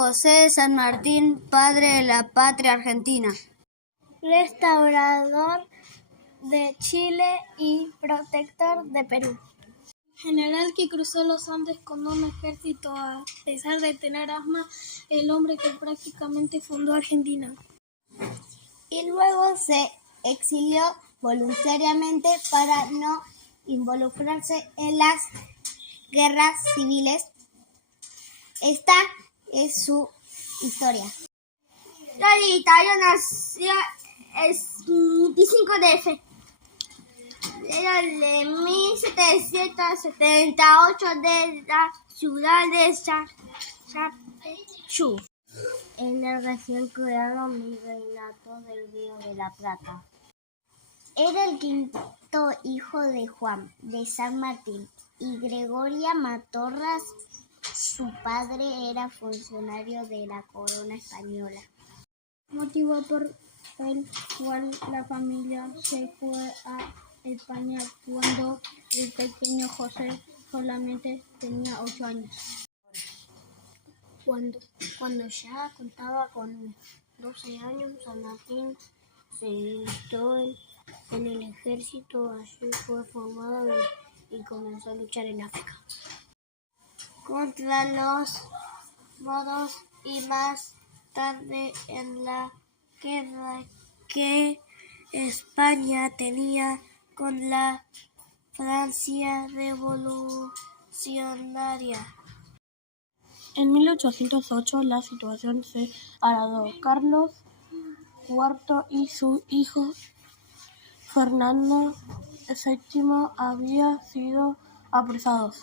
José de San Martín, padre de la patria argentina. Restaurador de Chile y protector de Perú. General que cruzó los Andes con un ejército a pesar de tener asma, el hombre que prácticamente fundó Argentina. Y luego se exilió voluntariamente para no involucrarse en las guerras civiles. Esta es su historia. Solitario nació el 25 de febrero de 1778 de la ciudad de Chapechú, En la región crearon el Virreinato del Río de la Plata. Era el quinto hijo de Juan de San Martín y Gregoria Matorras. Su padre era funcionario de la corona española. Motivo por el cual la familia se fue a España cuando el pequeño José solamente tenía 8 años. Cuando ya contaba con 12 años, San Martín se enlistó en el ejército. Allí fue formado y comenzó a luchar en África contra los moros y más tarde en la guerra que España tenía con la Francia revolucionaria. En 1808 la situación se agravó. Carlos IV y su hijo Fernando VII habían sido apresados.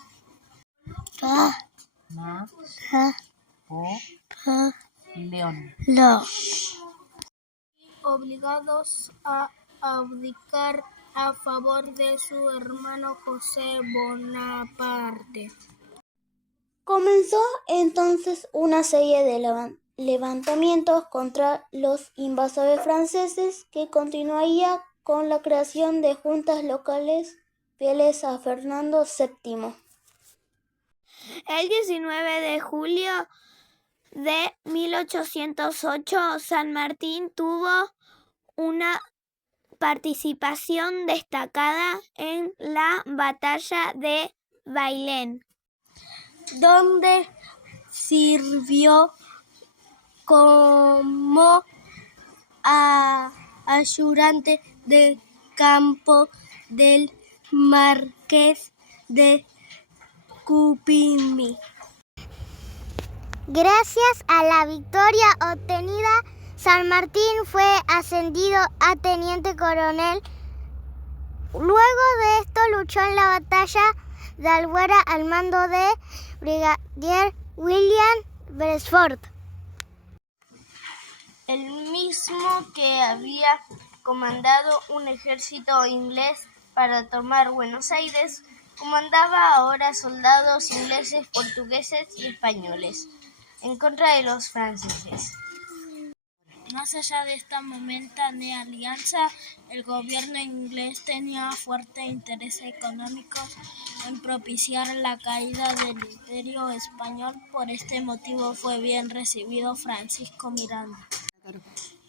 Obligados a abdicar a favor de su hermano José Bonaparte. Comenzó entonces una serie de levantamientos contra los invasores franceses que continuaría con la creación de juntas locales fieles a Fernando VII. El 19 de julio de 1808, San Martín tuvo una participación destacada en la batalla de Bailén, donde sirvió como ayudante de campo del marqués de Coupigny. Gracias a la victoria obtenida, San Martín fue ascendido a teniente coronel. Luego de esto luchó en la batalla de Albuera al mando de brigadier William Beresford, el mismo que había comandado un ejército inglés para tomar Buenos Aires. Comandaba ahora soldados ingleses, portugueses y españoles en contra de los franceses. Más allá de esta momentánea alianza, el gobierno inglés tenía fuertes intereses económicos en propiciar la caída del Imperio español. Por este motivo fue bien recibido Francisco Miranda,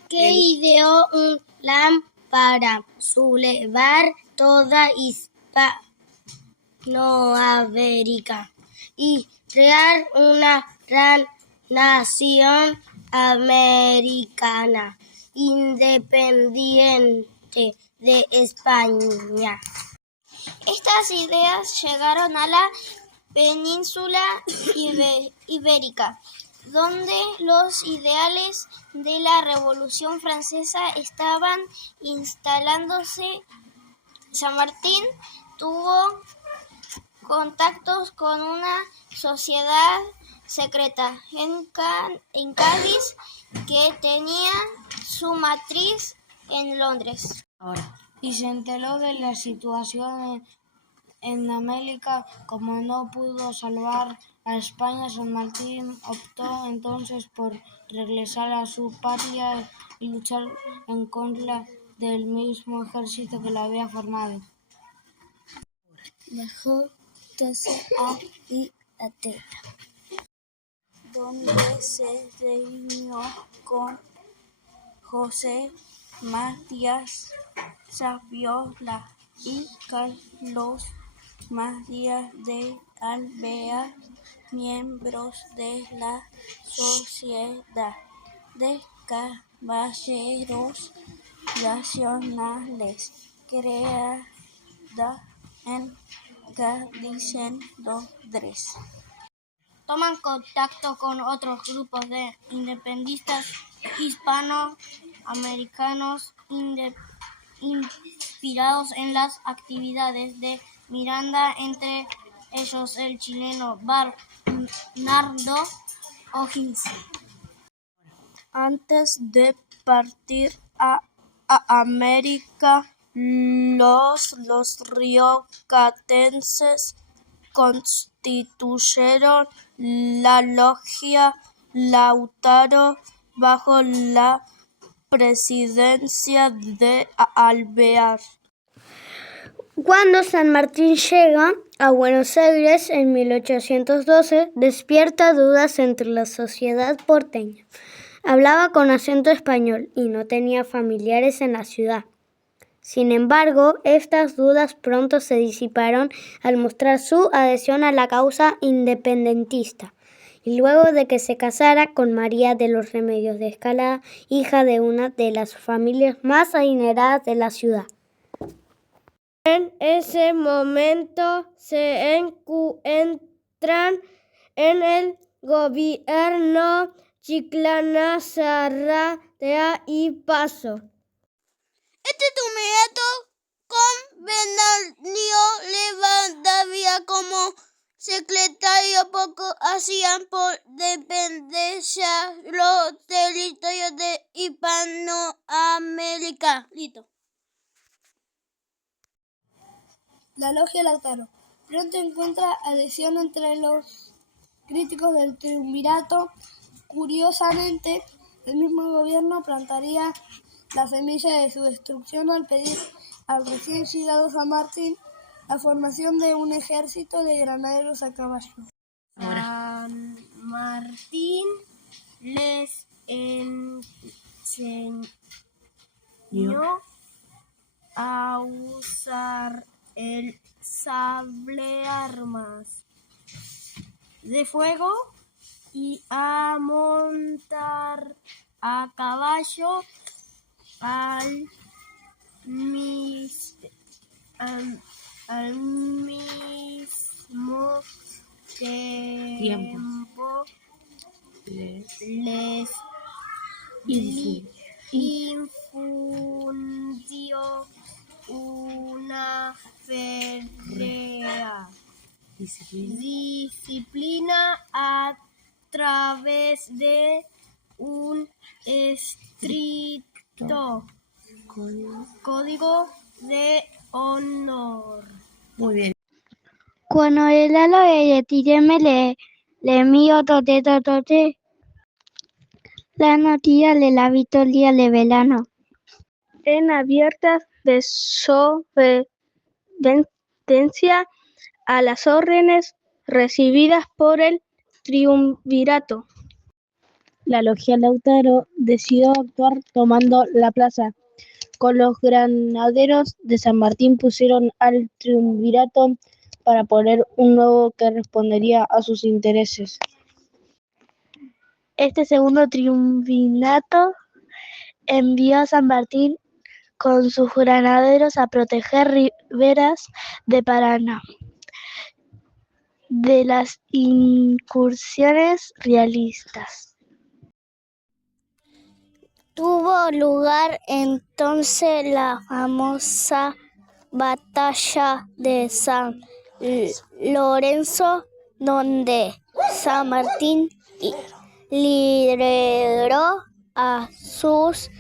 que ideó un plan para sublevar toda Hispanoamérica y crear una gran nación americana independiente de España. Estas ideas llegaron a la península ibérica, donde los ideales de la Revolución Francesa estaban instalándose. San Martín tuvo contactos con una sociedad secreta en Cádiz que tenía su matriz en Londres. y se enteró de la situación en América. Como no pudo salvar a España, San Martín optó entonces por regresar a su patria y luchar en contra del mismo ejército que lo había formado. Viajó entonces a Inglaterra, donde se reunió con José Matías Saviola y Carlos María de Alvear, miembros de la Sociedad de Caballeros Nacionales, creada en Cádiz en Londres. Toman contacto con otros grupos de independentistas hispanoamericanos inspirados en las actividades de Miranda, entre ellos el chileno Bernardo O'Higgins. Antes de partir a América, los rioplatenses constituyeron la Logia Lautaro bajo la presidencia de Alvear. Cuando San Martín llega a Buenos Aires en 1812, despierta dudas entre la sociedad porteña. Hablaba con acento español y no tenía familiares en la ciudad. Sin embargo, estas dudas pronto se disiparon al mostrar su adhesión a la causa independentista, y luego de que se casara con María de los Remedios de Escalada, hija de una de las familias más adineradas de la ciudad. En ese momento se encuentran en el gobierno Chiclana, Zárate y Paso. Este triunvirato con Bernardino Rivadavia como secretario poco hacían por dependencia los territorios de Hispanoamérica. La Logia Lautaro pronto encuentra adhesión entre los críticos del triunvirato. Curiosamente, el mismo gobierno plantaría la semilla de su destrucción al pedir al recién llegado San Martín la formación de un ejército de granaderos a caballo. San Martín les enseñó a usar el sable, armas de fuego y a montar a caballo al mismo tiempo les infundió una férrea disciplina a través de un estricto código de honor. Muy bien. Cuando el halo de tireme le mío tote, la noticia de la victoria de Belano. En abierta desobediencia a las órdenes recibidas por el triunvirato, La Logia Lautaro decidió actuar tomando la plaza. Con los granaderos de San Martín pusieron al triunvirato para poner un nuevo que respondería a sus intereses. Este segundo triunvirato envió a San Martín con sus granaderos a proteger riberas de Paraná de las incursiones realistas. Tuvo lugar entonces la famosa batalla de San Lorenzo, donde San Martín lideró a sus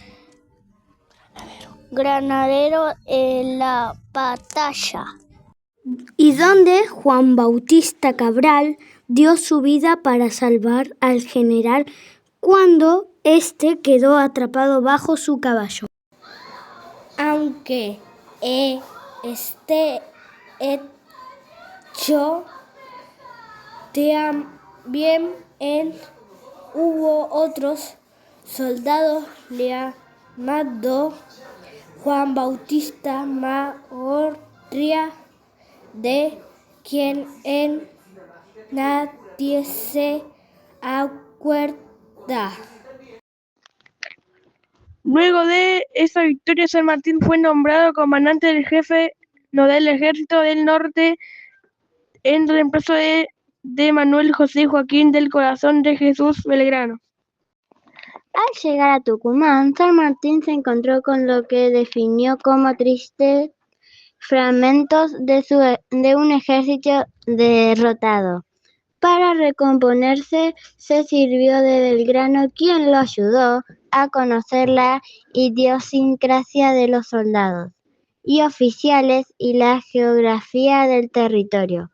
granaderos en la batalla, y donde Juan Bautista Cabral dio su vida para salvar al general cuando éste quedó atrapado bajo su caballo. Aunque este hecho también en hubo otros soldados llamados Juan Bautista Maurria, de quien nadie se acuerda. Luego de esa victoria, San Martín fue nombrado comandante del jefe del Ejército del Norte en reemplazo de Manuel José Joaquín del Corazón de Jesús Belgrano. Al llegar a Tucumán, San Martín se encontró con lo que definió como tristes fragmentos de un ejército derrotado. Para recomponerse, se sirvió de Belgrano, quien lo ayudó a conocer la idiosincrasia de los soldados y oficiales y la geografía del territorio.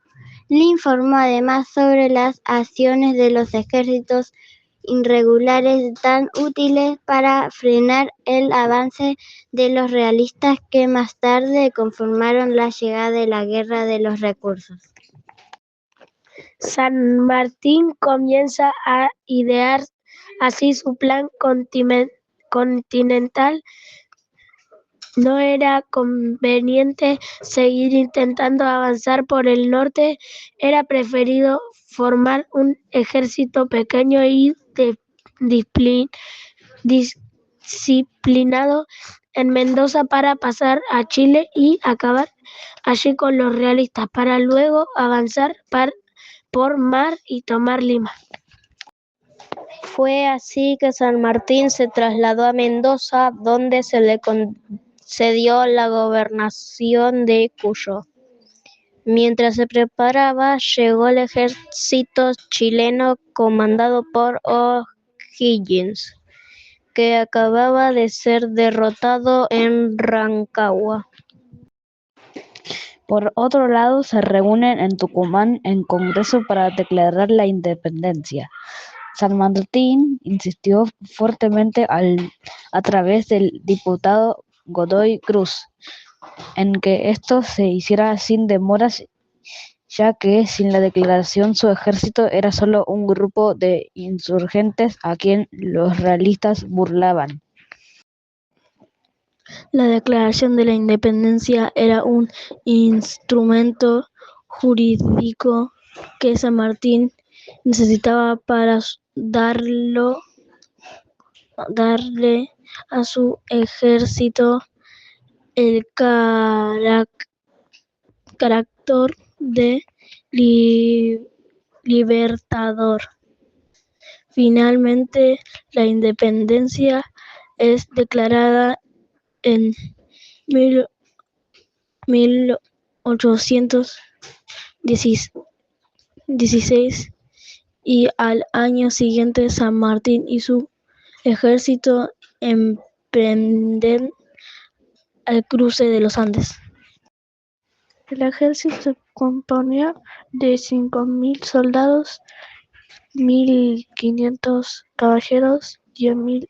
Le informó además sobre las acciones de los ejércitos irregulares tan útiles para frenar el avance de los realistas, que más tarde conformaron la llegada de la Guerra de los Recursos. San Martín comienza a idear así su plan continental. No era conveniente seguir intentando avanzar por el norte, era preferido formar un ejército pequeño y disciplinado en Mendoza para pasar a Chile y acabar allí con los realistas, para luego avanzar por mar y tomar Lima. Fue así que San Martín se trasladó a Mendoza, donde se le concedió la gobernación de Cuyo. Mientras se preparaba, llegó el ejército chileno comandado por O'Higgins, que acababa de ser derrotado en Rancagua. Por otro lado, se reúnen en Tucumán en congreso para declarar la independencia. San Martín insistió fuertemente a través del diputado Godoy Cruz en que esto se hiciera sin demoras, ya que sin la declaración su ejército era solo un grupo de insurgentes a quien los realistas burlaban. La declaración de la independencia era un instrumento jurídico que San Martín necesitaba para darle a su ejército el carácter de libertador. Finalmente, la independencia es declarada en 1816 y al año siguiente San Martín y su ejército emprenden el cruce de los Andes. El ejército se componía de 5.000 soldados, 1.500 caballeros, 10.000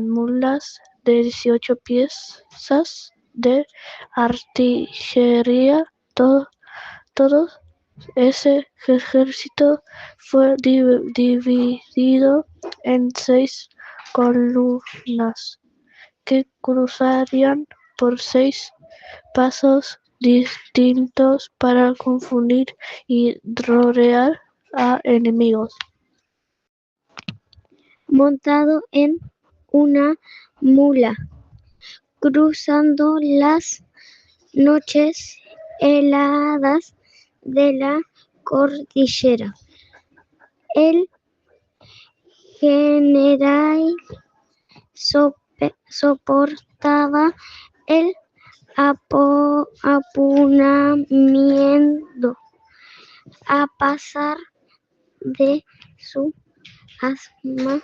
mulas de 18 piezas de artillería. Todo ese ejército fue dividido en 6 columnas que cruzarían por 6 pasos distintos para confundir y rodear a enemigos. Montado en una mula, cruzando las noches heladas de la cordillera, el general soportaba el apunamiento a pesar de su asma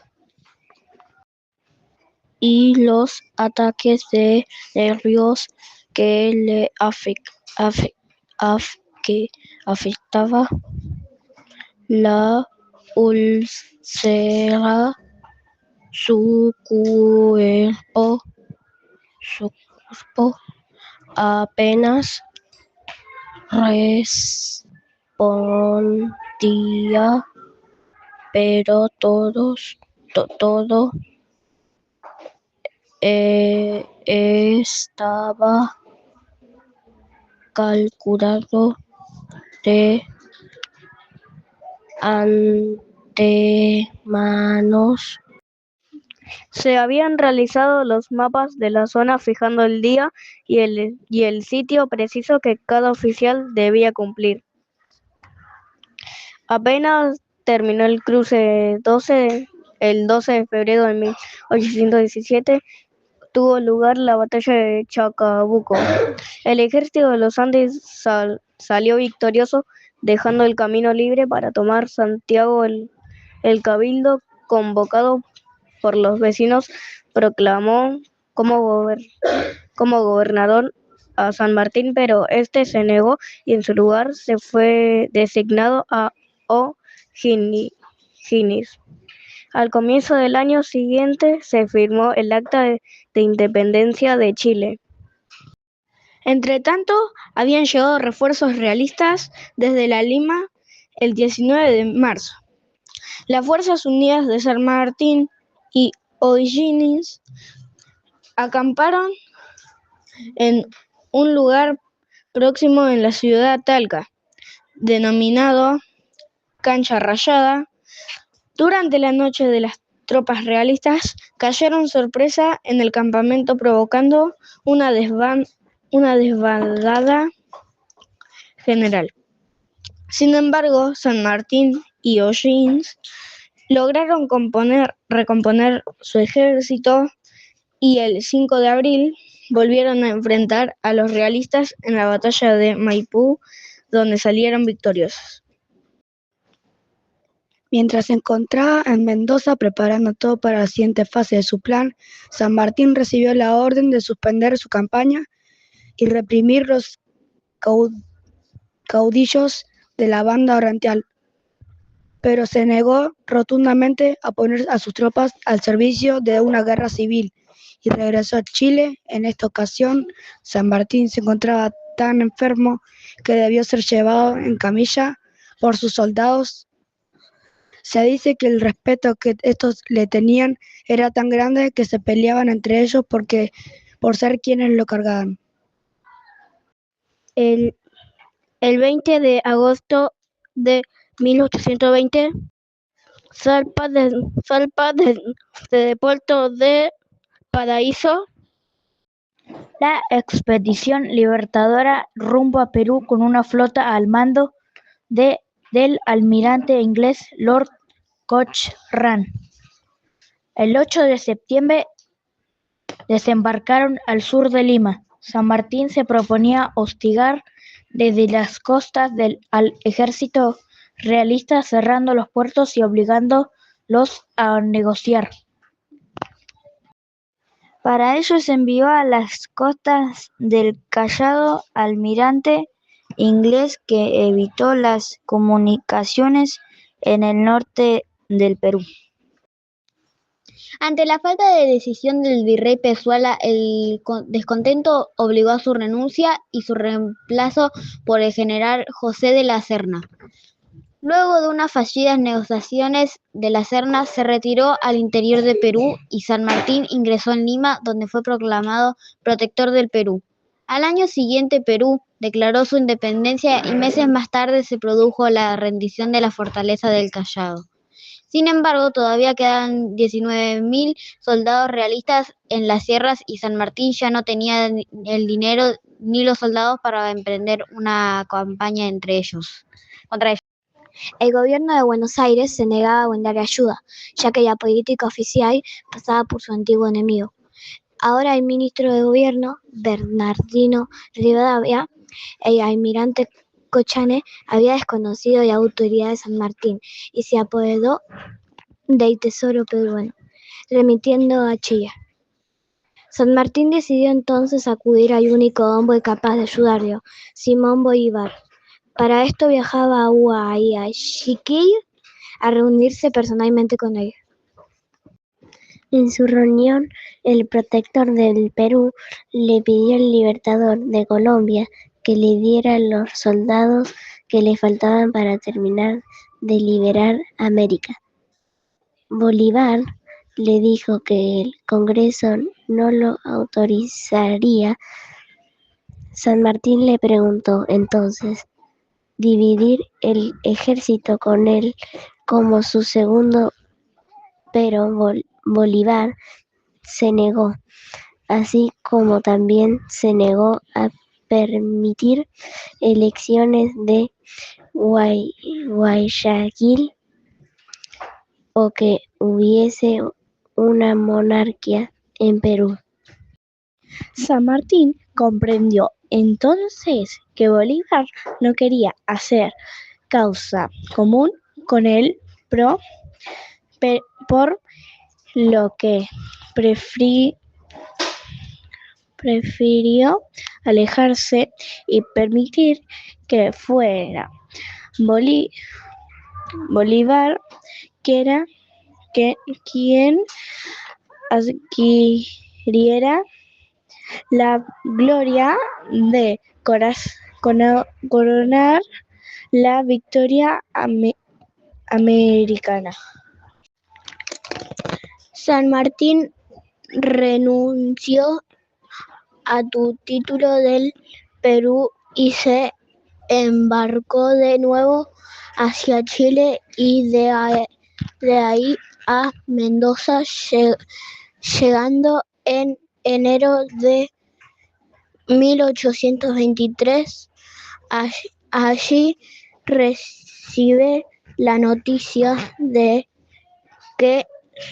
y los ataques de nervios que le afectaba la úlcera. Su cuerpo apenas respondía, pero todo estaba calculado de antemano. Se habían realizado los mapas de la zona fijando el día y el sitio preciso que cada oficial debía cumplir. Apenas terminó el cruce el 12 de febrero de 1817, tuvo lugar la batalla de Chacabuco. El ejército de los Andes salió victorioso, dejando el camino libre para tomar Santiago. El cabildo, convocado por los vecinos, proclamó como gobernador a San Martín, pero este se negó y en su lugar se fue designado a O'Higgins. Al comienzo del año siguiente se firmó el Acta de Independencia de Chile. Entretanto, habían llegado refuerzos realistas desde la Lima el 19 de marzo. Las Fuerzas Unidas de San Martín y O'Higgins acamparon en un lugar próximo en la ciudad Talca, denominado Cancha Rayada. Durante la noche de las tropas realistas cayeron sorpresa en el campamento, provocando una desbandada general. Sin embargo, San Martín y O'Higgins lograron recomponer su ejército y el 5 de abril volvieron a enfrentar a los realistas en la batalla de Maipú, donde salieron victoriosos. Mientras se encontraba en Mendoza preparando todo para la siguiente fase de su plan, San Martín recibió la orden de suspender su campaña y reprimir los caudillos de la banda oriental, pero se negó rotundamente a poner a sus tropas al servicio de una guerra civil y regresó a Chile. En esta ocasión, San Martín se encontraba tan enfermo que debió ser llevado en camilla por sus soldados. Se dice que el respeto que estos le tenían era tan grande que se peleaban entre ellos por ser quienes lo cargaban. El 20 de agosto de 1820, zarpa de Puerto de Paraíso la expedición libertadora rumbo a Perú con una flota al mando del almirante inglés Lord Cochrane. El 8 de septiembre desembarcaron al sur de Lima. San Martín se proponía hostigar desde las costas al ejército realista, cerrando los puertos y obligándolos a negociar. Para ello se envió a las costas del Callao almirante inglés que evitó las comunicaciones en el norte del Perú. Ante la falta de decisión del virrey Pezuela, el descontento obligó a su renuncia y su reemplazo por el general José de la Serna. Luego de unas fallidas negociaciones, de la Serna se retiró al interior de Perú y San Martín ingresó en Lima, donde fue proclamado protector del Perú. Al año siguiente, Perú declaró su independencia y meses más tarde se produjo la rendición de la fortaleza del Callao. Sin embargo, todavía quedan 19.000 soldados realistas en las sierras y San Martín ya no tenía el dinero ni los soldados para emprender una campaña contra ellos. El gobierno de Buenos Aires se negaba a brindar ayuda, ya que la política oficial pasaba por su antiguo enemigo. Ahora el ministro de Gobierno, Bernardino Rivadavia, el almirante Cochrane, había desconocido la autoridad de San Martín y se apoderó del tesoro peruano, remitiendo a Chile. San Martín decidió entonces acudir al único hombre capaz de ayudarlo, Simón Bolívar. Para esto viajaba a Guayaquil a reunirse personalmente con él. En su reunión, el protector del Perú le pidió al libertador de Colombia que le diera los soldados que le faltaban para terminar de liberar América. Bolívar le dijo que el Congreso no lo autorizaría. San Martín le preguntó entonces dividir el ejército con él como su segundo, pero Bolívar se negó, así como también se negó a permitir elecciones de Guayaquil o que hubiese una monarquía en Perú. San Martín comprendió entonces que Bolívar no quería hacer causa común con él, por lo que prefirió alejarse y permitir que fuera Bolívar quien adquiriera la gloria de coronar la victoria americana. San Martín renunció a tu título del Perú y se embarcó de nuevo hacia Chile y de ahí a Mendoza, llegando en enero de 1823. Allí recibe la noticia de que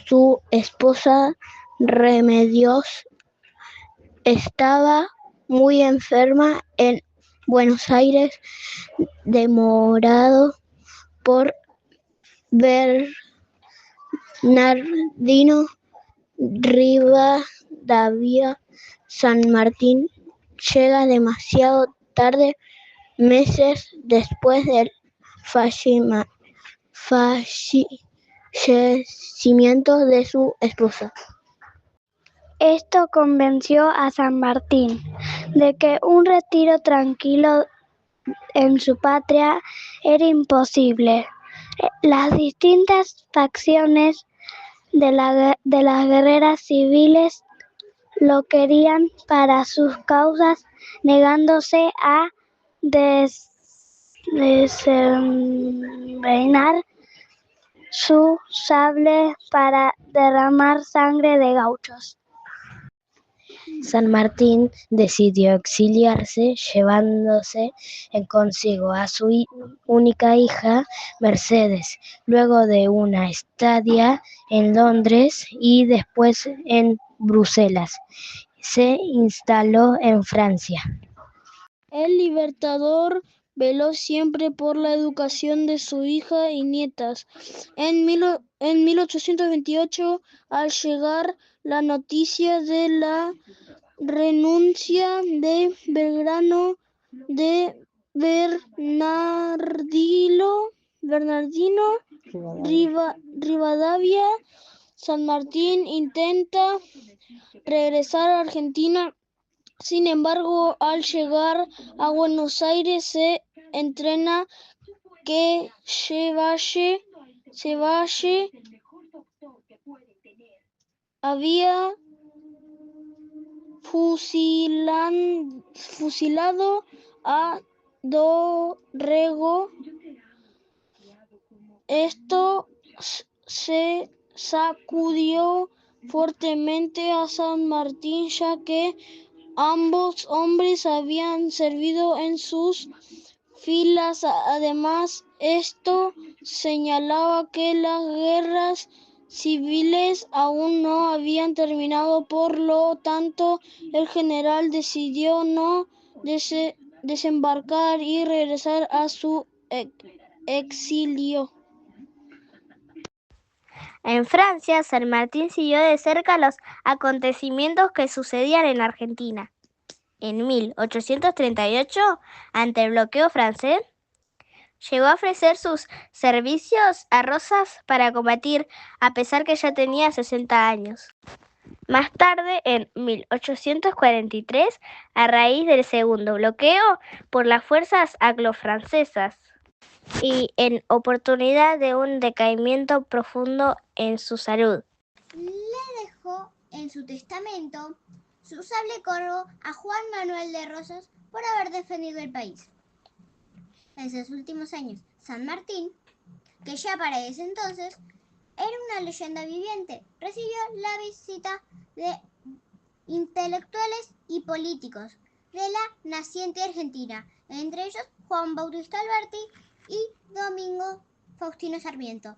su esposa Remedios estaba muy enferma en Buenos Aires, demorado por Bernardino Rivadavia. San Martín llega demasiado tarde, meses después del fallecimiento de su esposa. Esto convenció a San Martín de que un retiro tranquilo en su patria era imposible. Las distintas facciones de las guerreras civiles lo querían para sus causas, negándose a desenvainar su sable para derramar sangre de gauchos. San Martín decidió exiliarse, llevándose consigo a su única hija, Mercedes, luego de una estadía en Londres y después en Bruselas. Se instaló en Francia. El Libertador veló siempre por la educación de su hija y nietas. En 1828, al llegar la noticia de la renuncia de Belgrano de Bernardino Rivadavia, San Martín intenta regresar a Argentina. Sin embargo, al llegar a Buenos Aires se entera que Lavalle había fusilado a Dorrego. Esto se sacudió fuertemente a San Martín, ya que ambos hombres habían servido en sus filas. Además, esto señalaba que las guerras civiles aún no habían terminado, por lo tanto, el general decidió no desembarcar y regresar a su exilio. En Francia, San Martín siguió de cerca los acontecimientos que sucedían en Argentina. En 1838, ante el bloqueo francés, llegó a ofrecer sus servicios a Rosas para combatir, a pesar que ya tenía 60 años. Más tarde, en 1843, a raíz del segundo bloqueo por las fuerzas anglo-francesas, y en oportunidad de un decaimiento profundo en su salud. Le dejó en su testamento su sable corvo a Juan Manuel de Rosas por haber defendido el país. En sus últimos años, San Martín, que ya para ese entonces era una leyenda viviente, recibió la visita de intelectuales y políticos de la naciente Argentina, entre ellos Juan Bautista Alberti y Domingo Faustino Sarmiento.